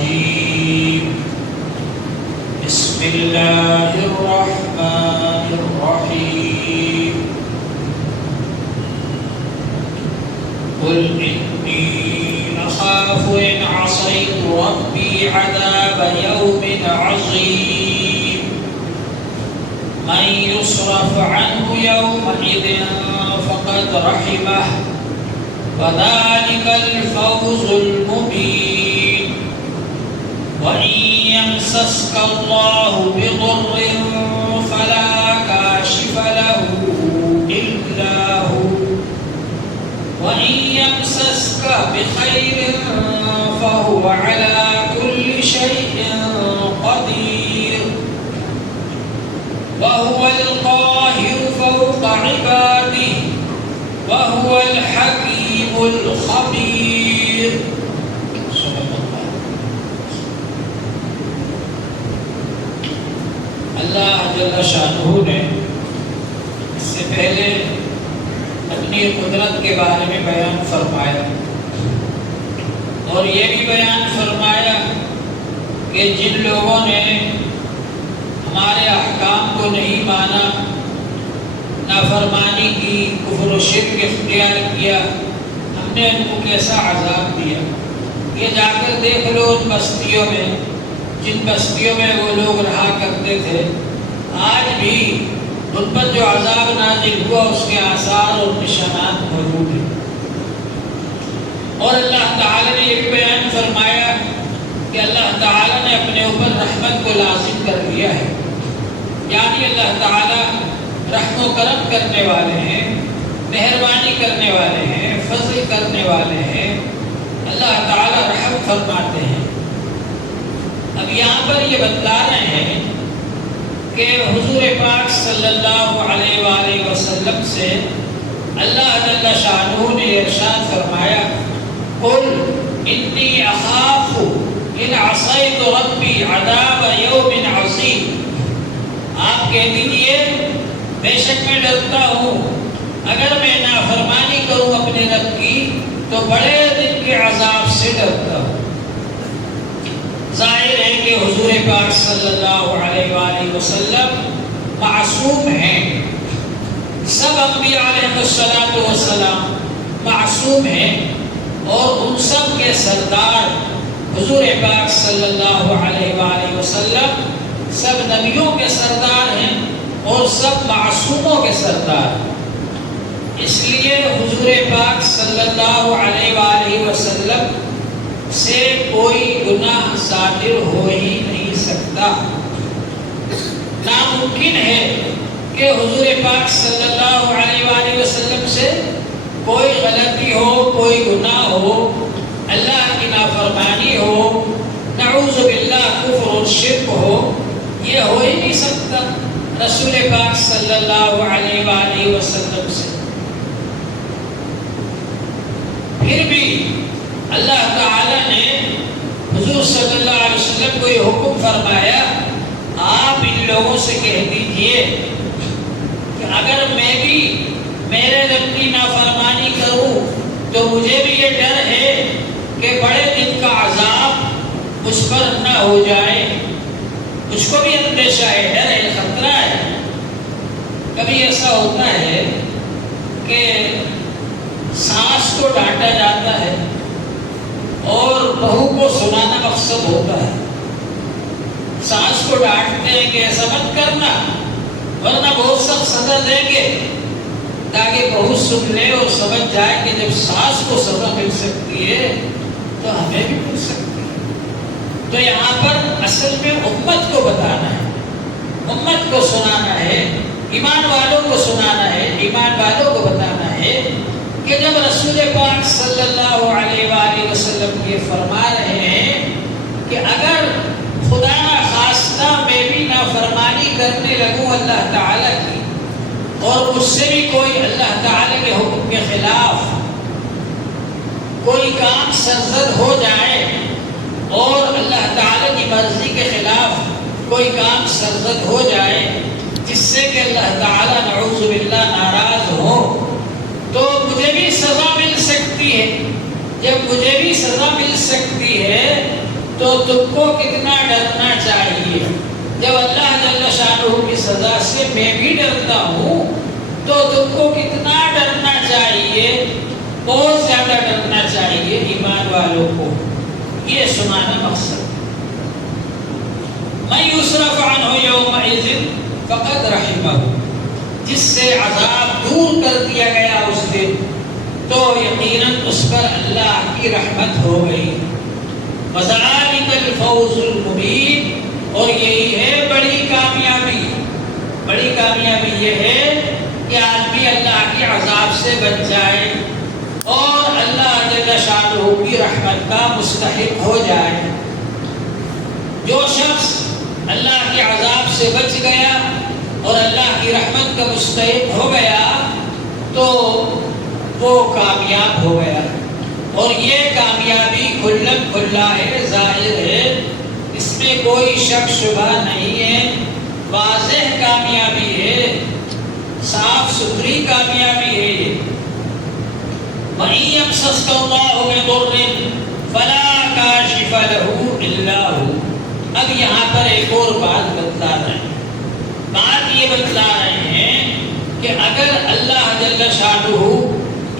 الرجيم بسم الله الرحمن الرحيم قل إني أخاف إن عصيت ربي عذاب يوم عظيم من يصرف عنه يومئذ فقد رحمه وذلك الفوز المبين وإن يمسسك الله بضر فلا كاشف له إلا هو وإن يمسسك بخير فهو على كل شيء قدير وهو القاهر فوق عباده وهو الحكيم الخبير. اللہ جل شانہ نے اس سے پہلے اپنی قدرت کے بارے میں بیان فرمایا اور یہ بھی بیان فرمایا کہ جن لوگوں نے ہمارے احکام کو نہیں مانا، نافرمانی کی، کفر و شرک اختیار کیا، ہم نے ان کو کیسا عذاب دیا۔ یہ جا کر دیکھ لو ان بستیوں میں جن بستیوں میں وہ لوگ رہا کرتے تھے، آج بھی ان پر جو عذاب نازل ہوا اس کے آثار اور نشانات موجود ہیں۔ اور اللہ تعالی نے یہ بھی بیان فرمایا کہ اللہ تعالی نے اپنے اوپر رحمت کو لازم کر لیا ہے، یعنی اللہ تعالی رحم و کرم کرنے والے ہیں، مہربانی کرنے والے ہیں، فضل کرنے والے ہیں، اللہ تعالی رحم فرماتے ہیں۔ اب یہاں پر یہ بتلا رہے ہیں کہ حضور پاک صلی اللہ علیہ وآلہ وسلم سے اللہ جل شانہ نے ارشاد فرمایا قل انی اخاف ان عصیت ربی عذاب یوم عظیم، آپ کہہ دیجئے بے شک میں ڈرتا ہوں اگر میں نافرمانی کروں اپنے رب کی تو بڑے دن کے عذاب سے ڈرتا ہوں۔ ظاہر ہے کہ حضور پاک صلی اللہ علیہ وآلہ وسلم معصوم ہیں، سب انبیاء علیہ السلام معصوم ہیں، اور ان سب کے سردار حضور پاک صلی اللہ علیہ وآلہ وسلم سب نبیوں کے سردار ہیں اور سب معصوموں کے سردار۔ اس لیے حضور پاک صلی اللہ علیہ وآلہ وسلم سے کوئی گناہ صادر ہو ہی نہیں سکتا۔ ناممکن ہے کہ حضور پاک صلی اللہ علیہ وآلہ وسلم سے کوئی غلطی ہو، کوئی گناہ ہو، اللہ کی نافرمانی ہو، نعوذ باللہ کفر اور شرک ہو، یہ ہو ہی نہیں سکتا رسول پاک صلی اللہ علیہ وآلہ وسلم سے۔ پھر بھی اللہ تعالی نے حضور صلی اللہ علیہ وسلم کو یہ حکم فرمایا آپ ان لوگوں سے کہہ دیجئے کہ اگر میں بھی میرے رب کی نافرمانی کروں تو مجھے بھی یہ ڈر ہے کہ بڑے دن کا عذاب مجھ پر نہ ہو جائے۔ مجھ کو بھی اندیشہ ہے، ڈر ہے، خطرہ ہے۔ کبھی ایسا ہوتا ہے کہ ساس کو ڈانٹا جاتا ہے اور بہو کو سنانا مقصد ہوتا ہے۔ ساس کو ڈانٹتے ہیں کہ ایسا مت کرنا ورنہ بہت سخت سزا دیں گے، تاکہ بہو سن لے اور سمجھ جائے کہ جب ساس کو سزا مل سکتی ہے تو ہمیں بھی مل سکتی ہے۔ تو یہاں پر اصل میں امت کو بتانا ہے، امت کو سنانا ہے، ایمان والوں کو سنانا ہے، ایمان والوں کو بتانا ہے کہ جب رسول پاک صلی اللہ علیہ وآلہ وسلم یہ فرما رہے ہیں کہ اگر خدا نہ خواستہ میں بھی نافرمانی کرنے لگوں اللہ تعالیٰ کی اور مجھ سے بھی کوئی اللہ تعالیٰ کے حکم کے خلاف کوئی کام سرزد ہو جائے اور اللہ تعالیٰ کی مرضی کے خلاف کوئی کام سرزد ہو جائے جس سے کہ اللہ تعالیٰ نعوذ باللہ ناراض ہو تو مجھے بھی سزا مل سکتی ہے۔ جب مجھے بھی سزا مل سکتی ہے تو تم کو کتنا ڈرنا چاہیے. جب اللہ جل شانہ کی سزا سے میں بھی ڈرتا ہوں تو تم کو کتنا ڈرنا چاہیے, بہت زیادہ ڈرنا چاہیے ایمان والوں کو. یہ سنانا مقصد. من یصرف عنہ یومئذ فقد رحمہ, جس سے عذاب دور کر دیا گیا اس دن تو یقیناً اس پر اللہ کی رحمت ہو گئی. وذالک الفوز المبین, اور یہی ہے بڑی کامیابی. بڑی کامیابی یہ ہے کہ آدمی اللہ کے عذاب سے بچ جائے اور اللہ جل شانہ کی رحمت کا مستحق ہو جائے. جو شخص اللہ کے عذاب سے بچ گیا اور اللہ کی رحمت کا مستحق ہو گیا تو وہ کامیاب ہو گیا. اور یہ کامیابی کھلم کھلا ہے, ظاہر ہے, اس میں کوئی شک شبہ نہیں ہے. واضح کامیابی ہے, صاف ستھری کامیابی ہے یہ. وَإِن يَمْسَسْكَ اللَّهُ بِضُرٍّ فَلَا كَاشِفَ لَهُ إِلَّا هُوَ. اب یہاں پر ایک اور بات بتلا رہے ہیں. بات یہ بتلا رہے ہیں کہ اگر اللہ جل شانہ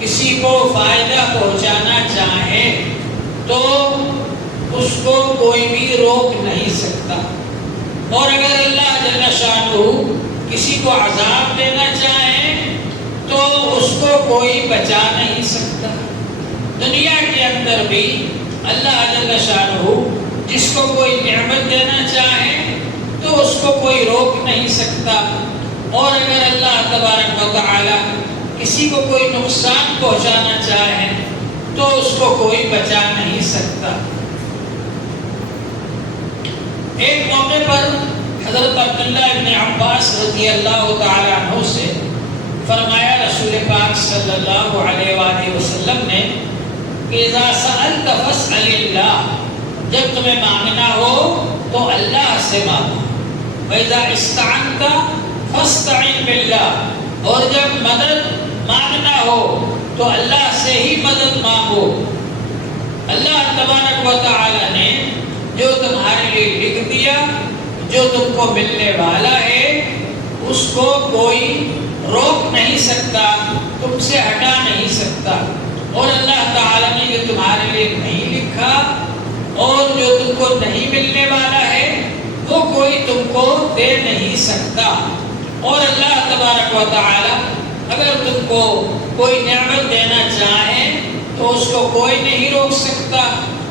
کسی کو فائدہ پہنچانا چاہے تو اس کو کوئی بھی روک نہیں سکتا, اور اگر اللہ جل شانہ کسی کو عذاب دینا چاہے تو اس کو کوئی بچا نہیں سکتا. دنیا کے اندر بھی اللہ جل شانہ جس کو کوئی نعمت دینا چاہے تو اس کو کوئی روک نہیں سکتا, اور اگر اللہ تبارک و تعالی کسی کو کوئی نقصان پہنچانا چاہے تو اس کو کوئی بچا نہیں سکتا. ایک موقع پر حضرت عبداللہ ابن عباس رضی اللہ تعالی عنہ سے فرمایا رسول پاک صلی اللہ علیہ وآلہ وسلم نے کہ اذا سألت فاسأل اللہ, جب تمہیں مانگنا ہو تو اللہ سے مانگو. وَإِذَا اسْتَعَنْتَ فَاسْتَعِنْ بِاللَّهِ, اور جب مدد مانگنا ہو تو اللہ سے ہی مدد مانگو. اللہ تبارک و تعالی نے جو تمہارے لیے لکھ دیا, جو تم کو ملنے والا ہے, اس کو کوئی روک نہیں سکتا, تم سے ہٹا نہیں سکتا. اور اللہ تعالی نے جو تمہارے لیے نہیں لکھا اور جو تم کو نہیں ملنے والا ہے وہ کوئی تم کو دے نہیں سکتا. اور اللہ تبارک و تعالی اگر تم کو کوئی نعمت دینا چاہے تو اس کو کوئی نہیں روک سکتا,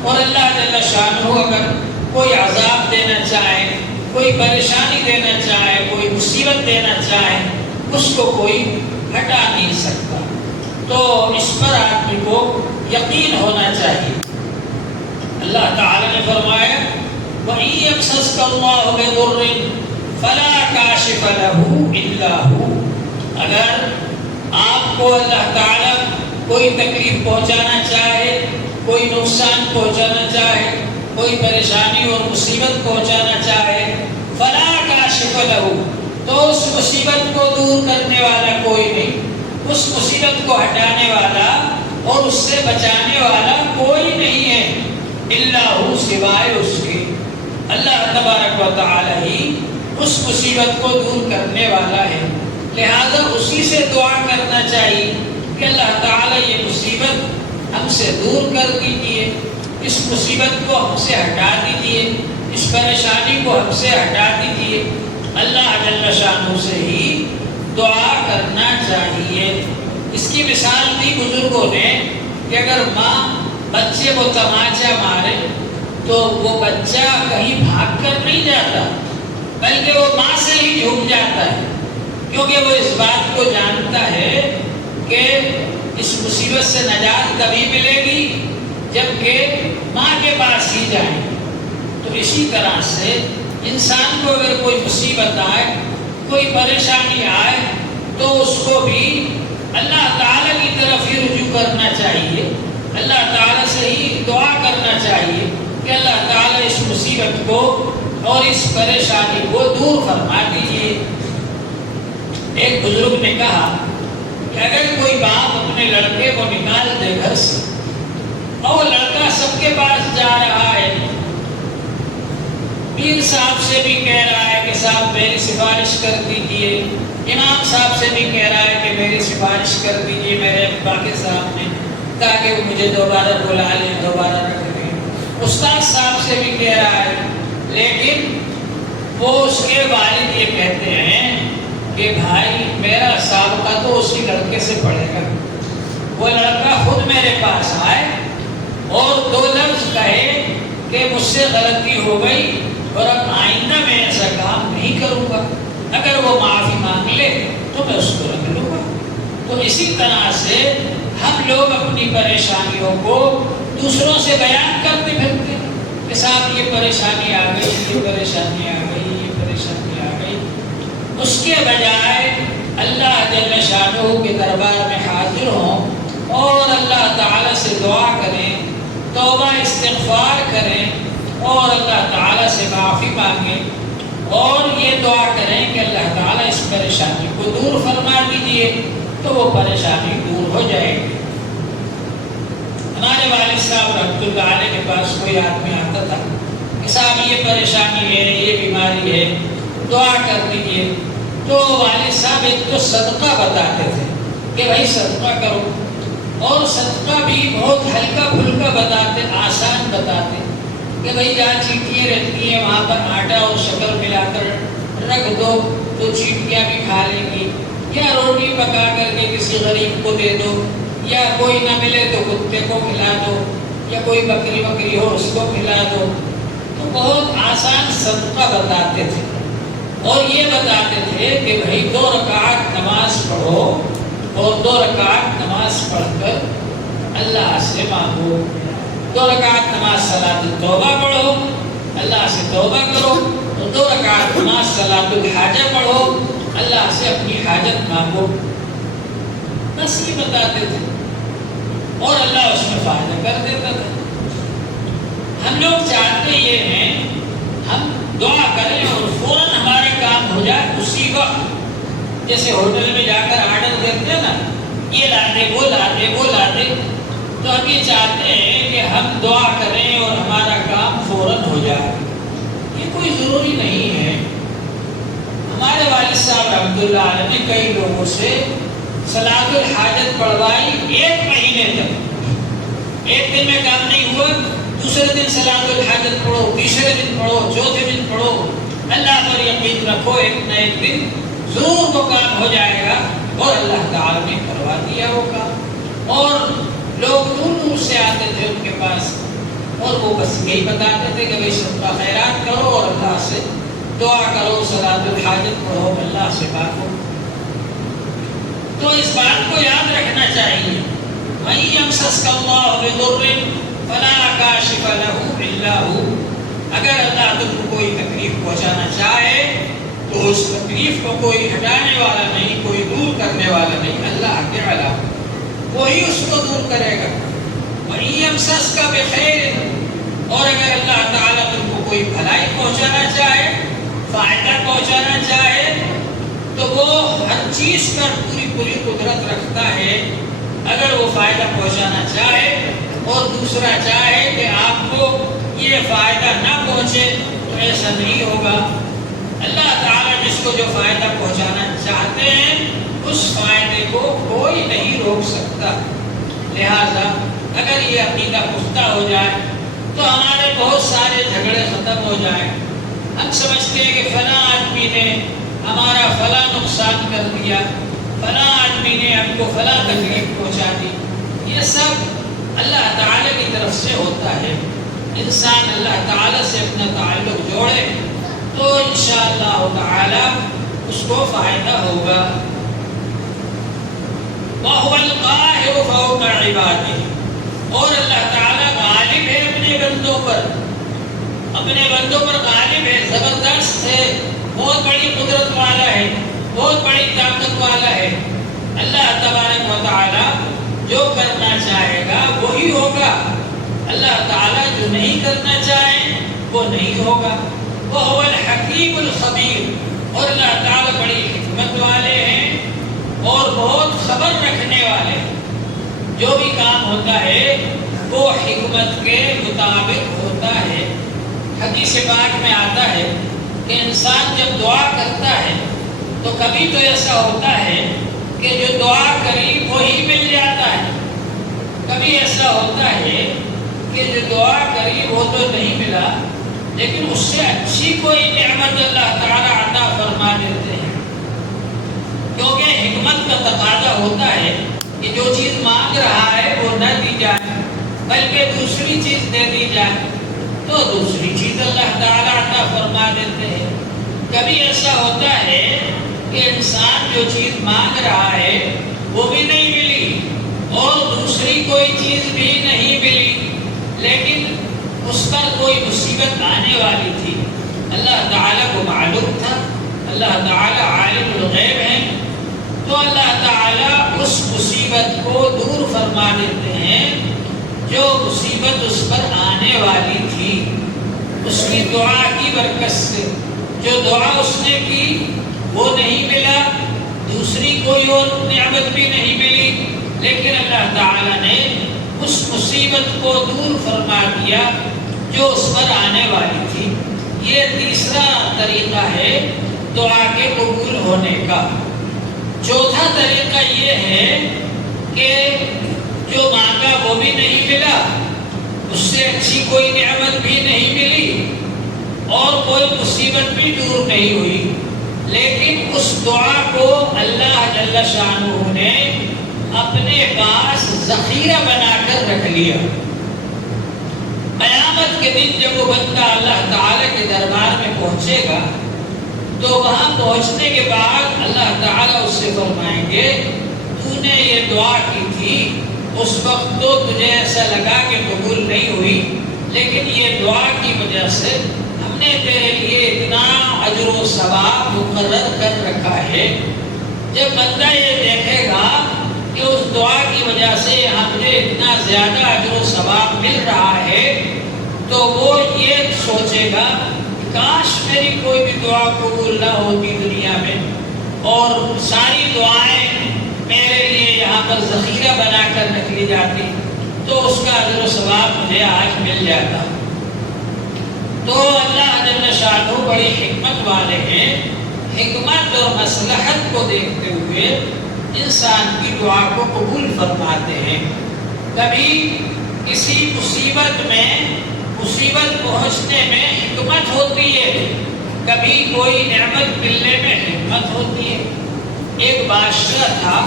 اور اللہ جل شانہ اگر کوئی عذاب دینا چاہے, کوئی پریشانی دینا چاہے, کوئی مصیبت دینا چاہے, اس کو کوئی ہٹا نہیں سکتا. تو اس پر آدمی کو یقین ہونا چاہیے. اللہ تعالی نے فرمایا وَإِن يَمْسَسْكَ اللَّهُ بِضُرٍّ فَلَا كَاشِفَ لَهُ إِلَّا هُوَ. اگر آپ کو اللہ تعالی کوئی تکلیف پہنچانا چاہے, کوئی نقصان پہنچانا چاہے, کوئی پریشانی اور مصیبت پہنچانا چاہے, فَلَا كَاشِفَ لَهُ, تو اس مصیبت کو دور کرنے والا کوئی نہیں, اس مصیبت کو ہٹانے والا اور اس سے بچانے والا کوئی نہیں ہے, الا ہو, سوائے اس کے. اللہ تبارک و تعالی ہی اس مصیبت کو دور کرنے والا ہے. لہذا اسی سے دعا کرنا چاہیے کہ اللہ تعالی یہ مصیبت ہم سے دور کر دیجیے, اس مصیبت کو ہم سے ہٹا دیجیے, اس پریشانی کو ہم سے ہٹا دیجیے. اللہ جل شانہ سے ہی دعا کرنا چاہیے. اس کی مثال دی بزرگوں نے کہ اگر ماں بچے کو تماچا مارے تو وہ بچہ کہیں بھاگ کر نہیں جاتا بلکہ وہ ماں سے ہی جھک جاتا ہے, کیونکہ وہ اس بات کو جانتا ہے کہ اس مصیبت سے نجات کبھی ملے گی جبکہ ماں کے پاس ہی جائیں. تو اسی طرح سے انسان کو اگر کوئی مصیبت آئے, کوئی پریشانی آئے تو اس کو بھی اللہ تعالیٰ کی طرف ہی رجوع کرنا چاہیے, اللہ تعالیٰ سے ہی دعا کرنا چاہیے کہ اللہ تعالیٰ اس مصیبت کو اور اس پریشانی کو دور فرما دیجیے. ایک بزرگ نے کہا کہ اگر کوئی باپ اپنے لڑکے کو نکال دے گھر سے اور لڑکا سب کے پاس جا رہا ہے پیر صاحب سے بھی کہہ رہا ہے کہ صاحب میری سفارش کر دیجئے، امام صاحب سے بھی کہہ رہا ہے کہ میری سفارش کر دیجئے میرے ابا کے سامنے، تاکہ وہ مجھے دوبارہ بلا لیں، دوبارہ رکھ لیں۔ استاد صاحب سے بھی کہہ رہا ہے، لیکن وہ اس کے والد یہ کہتے ہیں کہ بھائی میرا سابقہ تو اسی لڑکے سے پڑے گا، وہ لڑکا خود میرے پاس آئے اور 2 لفظ کہے کہ مجھ سے غلطی ہو گئی اور اب آئندہ میں ایسا کام نہیں کروں گا، اگر وہ معافی مانگ لے تو میں اس کو رکھ لوں گا۔ تو اسی طرح سے ہم لوگ اپنی پریشانیوں کو دوسروں سے بیان کرتے پھرتے کہ صاحب یہ پریشانی آ گئی، یہ پریشانی آ گئی، یہ پریشانی آ گئی، اس کے بجائے اللہ جل شانہ کے دربار میں حاضر ہوں اور اللہ تعالیٰ سے دعا کریں، توبہ استغفار کریں اور اللہ تعالیٰ سے معافی مانگیں اور یہ دعا کریں کہ اللہ تعالیٰ اس پریشانی کو دور فرما دیجئے، تو وہ پریشانی دور ہو جائے گی۔ ہمارے والد صاحب رحمۃ اللہ علیہ کے پاس کوئی آدمی آتا تھا کہ صاحب یہ پریشانی ہے، یہ بیماری ہے، دعا کر دیجئے، تو والد صاحب ایک تو صدقہ بتاتے تھے کہ بھائی صدقہ کرو، اور صدقہ بھی بہت ہلکا پھلکا بتاتے، آسان بتاتے کہ بھائی جہاں چیٹیاں رہتی ہیں وہاں پر آٹا اور شکر ملا کر رکھ دو تو چیٹیاں بھی کھا لیں گی، یا روٹی پکا کر کے کسی غریب کو دے دو، یا کوئی نہ ملے تو کتے کو کھلا دو، یا کوئی بکری ہو اس کو کھلا دو۔ تو بہت آسان صدقہ بتاتے تھے اور یہ بتاتے تھے کہ بھائی 2 رکعت نماز پڑھو اور 2 رکعت نماز پڑھ کر اللہ سے مانگو، 2 رکعت نماز صلاۃ التوبہ پڑھو، اللہ سے توبہ کرو، اور 2 رکعت نماز صلاۃ الحاجہ پڑھو، اللہ سے اپنی حاجت مانگو۔ بس یہ بتاتے تھے اور اللہ اس میں فائدہ کر دیتا تھا۔ ہم لوگ چاہتے یہ ہیں ہم دعا کریں اور فوراً ہمارے کام ہو جائے اسی وقت، جیسے ہوٹل میں جا کر آرڈر دیتے ہیں نا، یہ لا دے وہ لا دے وہ لا دے، تو ہم یہ چاہتے ہیں کہ ہم دعا کریں اور ہمارا کام فوراً ہو جائے، یہ کوئی ضروری نہیں ہے۔ ہمارے والد صاحب رحمۃ اللہ علیہ نے کئی لوگوں سے صلاۃ الحاجت پڑھوائی 1 مہینے تک، 1 دن میں کام نہیں ہوا، دوسرے دن صلاۃ الحاجت پڑھو، تیسرے دن پڑھو، چوتھے دن پڑھو، اللہ پر یقین رکھو ایک نہ ایک دن ضرور وہ کام ہو جائے گا، اور اللہ تعالیٰ نے کروا دیا وہ کام۔ اور لوگ دور دور سے آتے تھے ان کے پاس اور وہ بس یہی بتاتے تھے کہ بھائی صدقہ خیرات کرو اور اللہ سے دعا کرو، صلاۃ الحاجت پڑھو، اللہ سے مانگو۔ تو اس بات کو یاد رکھنا چاہیے، مَن يَمْسَسْكَ اللَّهُ بِضُرٍّ فَلَا كَاشِفَ لَهُ إِلَّا هُوَ، اگر اللہ تم کو کوئی تکلیف پہنچانا چاہے تو اس تکلیف کو کوئی ہٹانے والا نہیں، کوئی دور کرنے والا نہیں، اللہ کے علاوہ، وہی اس کو دور کرے گا۔ وَإِن يَمْسَسْكَ بِخَيْرٍ، اور اگر اللہ تعالیٰ تم کو کوئی بھلائی پہنچانا چاہے، فائدہ پہنچانا چاہے، تو وہ ہر چیز پر پوری قدرت رکھتا ہے۔ اگر وہ فائدہ پہنچانا چاہے اور دوسرا چاہے کہ آپ کو یہ فائدہ نہ پہنچے تو ایسا نہیں ہوگا۔ اللہ تعالیٰ جس کو جو فائدہ پہنچانا چاہتے ہیں اس فائدے کو کوئی نہیں روک سکتا۔ لہذا اگر یہ عقیدہ پختہ ہو جائے تو ہمارے بہت سارے جھگڑے ختم ہو جائیں۔ ہم سمجھتے ہیں کہ فلاں آدمی نے ہمارا فلاں نقصان کر دیا، فلاں آدمی نے ہم کو فلاں تکلیف پہنچا دی، یہ سب اللہ تعالیٰ کی طرف سے ہوتا ہے۔ انسان اللہ تعالیٰ سے اپنا تعلق جوڑے تو انشاءاللہ تعالیٰ اس کو فائدہ ہوگا۔ وَهُوَ الْقَاهِرُ فَوْقَ عِبَادِهِ، اور اللہ تعالیٰ غالب ہے اپنے بندوں پر، اپنے بندوں پر غالب ہے، زبردست ہے، بہت بڑی قدرت والا ہے، بہت بڑی طاقت والا ہے۔ اللہ تبارک و تعالیٰ جو کرنا چاہے گا وہی ہوگا، اللہ تعالیٰ جو نہیں کرنا چاہے وہ نہیں ہوگا۔ وَهُوَ الْحَكِيمُ الْخَبِيرُ، اور اللہ تعالیٰ بڑی حکمت والے ہیں اور بہت خبر رکھنے والے ہیں۔ جو بھی کام ہوتا ہے وہ حکمت کے مطابق ہوتا ہے۔ حدیث پاک میں آتا ہے کہ انسان جب دعا کرتا ہے تو کبھی تو ایسا ہوتا ہے کہ جو دعا کری وہی مل جاتا ہے، کبھی ایسا ہوتا ہے کہ جو دعا کری وہ تو نہیں ملا لیکن اس سے اچھی کوئی نعمت اللہ تعالیٰ عطا فرما دیتے ہیں، کیونکہ حکمت کا تقاضا ہوتا ہے کہ جو چیز مانگ رہا ہے وہ نہ دی جائے بلکہ دوسری چیز دے دی جائے، تو دوسری چیز اللہ تعالیٰ عطا فرما دیتے ہیں۔ کبھی ایسا ہوتا ہے کہ انسان جو چیز مانگ رہا ہے وہ بھی نہیں ملی اور دوسری کوئی چیز بھی نہیں ملی، لیکن اس پر کوئی مصیبت آنے والی تھی، اللہ تعالیٰ کو معلوم تھا، اللہ تعالیٰ عالم الغیب ہے، تو اللہ تعالیٰ اس مصیبت کو دور فرما دیتے ہیں۔ جو مصیبت اس پر آنے والی تھی اس کی دعا کی برکت سے، جو دعا اس نے کی وہ نہیں ملا، دوسری کوئی اور نعمت بھی نہیں ملی، لیکن اللہ تعالیٰ نے اس مصیبت کو دور فرما دیا جو اس پر آنے والی تھی۔ یہ تیسرا طریقہ ہے دعا کے قبول ہونے کا۔ چوتھا طریقہ یہ ہے کہ جو مانگا وہ بھی نہیں ملا، اس سے اچھی کوئی نعمت بھی نہیں ملی اور کوئی مصیبت بھی دور نہیں ہوئی، لیکن اس دعا کو اللہ جل شانہ نے اپنے پاس ذخیرہ بنا کر رکھ لیا۔ قیامت کے دن جب وہ بندہ اللہ تعالیٰ کے دربار میں پہنچے گا تو وہاں پہنچنے کے بعد اللہ تعالیٰ اس سے فرمائیں گے تو نے یہ دعا کی تھی، اس وقت تو تجھے ایسا لگا کہ قبول نہیں ہوئی، لیکن یہ دعا کی وجہ سے ہم نے تیرے لیے اتنا اجر و ثواب مقرر کر رکھا ہے۔ جب بندہ یہ دیکھے گا کہ اس دعا کی وجہ سے ہمیں اتنا زیادہ اجر و ثواب مل رہا ہے تو وہ یہ سوچے گا کاش میری کوئی بھی دعا قبول نہ ہوتی دنیا میں اور ساری دعائیں میرے لیے یہاں پر ذخیرہ بنا کر رکھ لی جاتی تو اس کا اجر و ثواب مجھے آج مل جاتا۔ تو اللہ جل شانہ بڑی حکمت والے ہیں، حکمت اور مصلحت کو دیکھتے ہوئے انسان کی دعا کو قبول فرماتے ہیں۔ کبھی کسی مصیبت پہنچنے میں حکمت ہوتی ہے، کبھی کوئی نعمت ملنے میں حکمت ہوتی ہے۔ ایک بادشاہ تھا،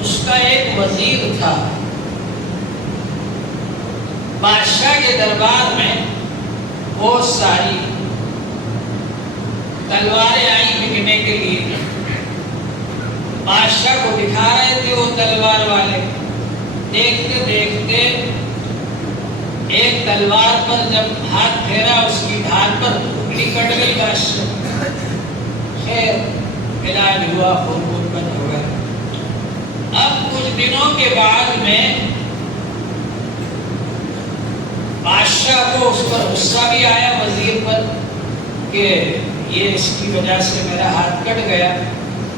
اس کا ایک وزیر تھا، بادشاہ کے دربار میں بہت ساری تلواریں آئی بکنے کے لیے، بادشاہ کو دکھا رہے تھے وہ تلوار والے، دیکھتے دیکھتے ایک تلوار پر جب ہاتھ پھیرا اس کی دھار پر انگلی کٹ گئی، بادشاہ خیر علاج ہوا، خون بند ہو گیا۔ اب کچھ دنوں کے بعد میں بادشاہ کو اس پر غصہ بھی آیا وزیر پر کہ یہ اس کی وجہ سے میرا ہاتھ کٹ گیا،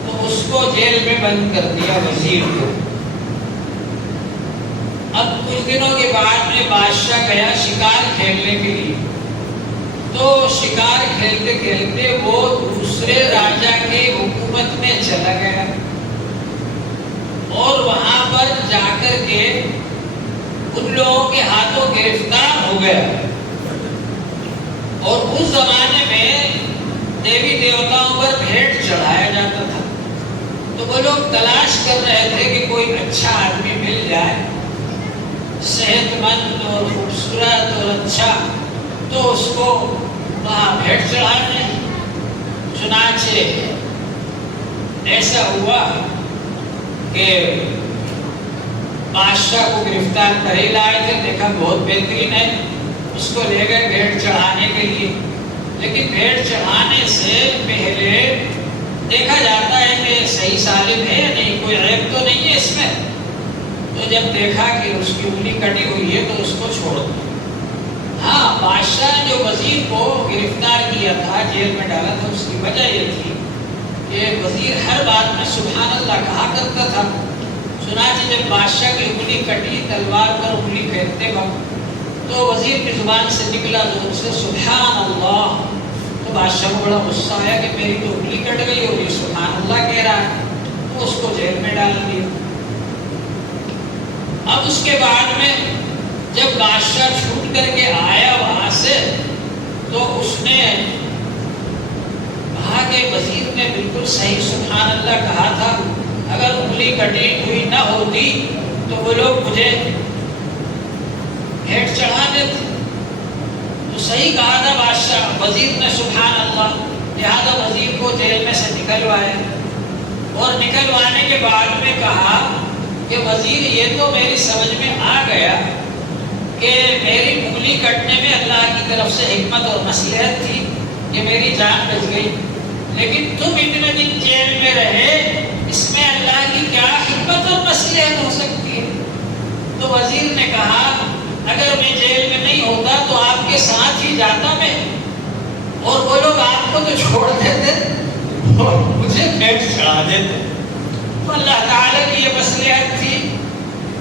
تو اس کو جیل میں بند کر دیا وزیر کو۔ اب کچھ دنوں کے بعد میں بادشاہ گیا شکار کھیلنے کے لیے، تو شکار کھیلتے کھیلتے وہ دوسرے راجا کے حکومت میں چلا گیا اور وہاں پر جا کر کے ان لوگوں کے ہاتھوں گرفتار ہو گیا۔ اور اس زمانے میں دیوی دیوتاؤں پر بھیٹ چڑھایا جاتا تھا، تو وہ لوگ تلاش کر رہے تھے کہ کوئی اچھا آدمی مل جائے، صحت مند اور خوبصورت اور اچھا، تو اس کو وہاں بھیٹ چڑھانے۔ چنانچہ ایسا ہوا کہ بادشاہ کو گرفتار کر ہی لائے تھے، دیکھا بہت بہترین ہے، اس کو لے گئے بھیٹ چڑھانے کے لیے، لیکن بھیٹ چڑھانے سے پہلے دیکھا جاتا ہے کہ صحیح سالم ہے یا نہیں، کوئی عیب تو نہیں ہے اس میں۔ تو جب دیکھا کہ اس کی انگلی کٹی ہوئی ہے تو اس کو چھوڑ دیا۔ ہاں، بادشاہ نے جو وزیر کو گرفتار کیا تھا، جیل میں ڈالا تھا، اس کی وجہ یہ تھی کہ وزیر ہر بات میں سبحان اللہ کہا کرتا تھا۔ چنانچہ جب بادشاہ کی انگلی کٹی، تلوار پر انگلی پھیرتے وقت تو وزیر کی زبان سے نکلا زور سے سبحان اللہ. تو بادشاہ کو بڑا غصہ آیا کہ میری تو انگلی کٹ گئی اور یہ سبحان اللہ کہہ رہا ہے. تو اس کو جیل میں ڈال دیا. اب اس کے بعد میں جب بادشاہ چھوٹ کر کے آیا وہاں سے تو اس نے کہا کہ وزیر نے بالکل صحیح سبحان اللہ کہا تھا. اگر انگلی کٹی ہوئی نہ ہوتی تو وہ لوگ مجھے ہیٹ چڑھا دیتے. تو صحیح کہا تھا بادشاہ وزیر نے سبحان اللہ. لہذا وزیر کو جیل میں سے نکلوایا اور نکلوانے کے بعد میں کہا کہ وزیر یہ تو میری سمجھ میں آ گیا کہ میری انگلی کٹنے میں اللہ کی طرف سے حکمت اور مصلحت تھی کہ میری جان بچ گئی. لیکن تم اتنے دن جیل میں رہے اس میں اللہ کی کیا حکمت اور مصلحت ہو سکتی ہے؟ تو وزیر نے کہا اگر میں جیل میں نہیں ہوتا تو آپ کے ساتھ ہی جاتا میں اور وہ لوگ آپ کو تو چھوڑ دیتے اور مجھے پھینک چڑھا دیتے. تو اللہ تعالیٰ کی یہ مصلحت تھی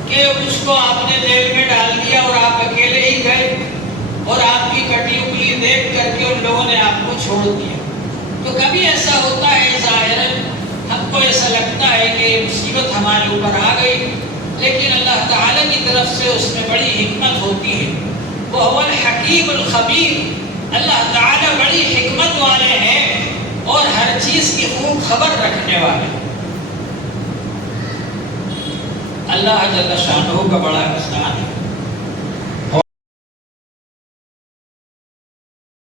کہ اس کو آپ نے جیل میں ڈال دیا اور آپ اکیلے ہی گئے اور آپ کی کٹی انگلی دیکھ کر کے ان لوگوں نے آپ کو چھوڑ دیا. تو کبھی ایسا ہوتا ہے ظاہراً ہم کو ایسا لگتا ہے کہ مصیبت ہمارے اوپر آ گئی لیکن اللہ تعالیٰ کی طرف سے اس میں بڑی حکمت ہوتی ہے. وہ الحکیم الخبیر. اللہ تعالیٰ بڑی حکمت والے ہیں اور ہر چیز کی خوب خبر رکھنے والے. اللہ جل شانہ کا بڑا احسان ہے.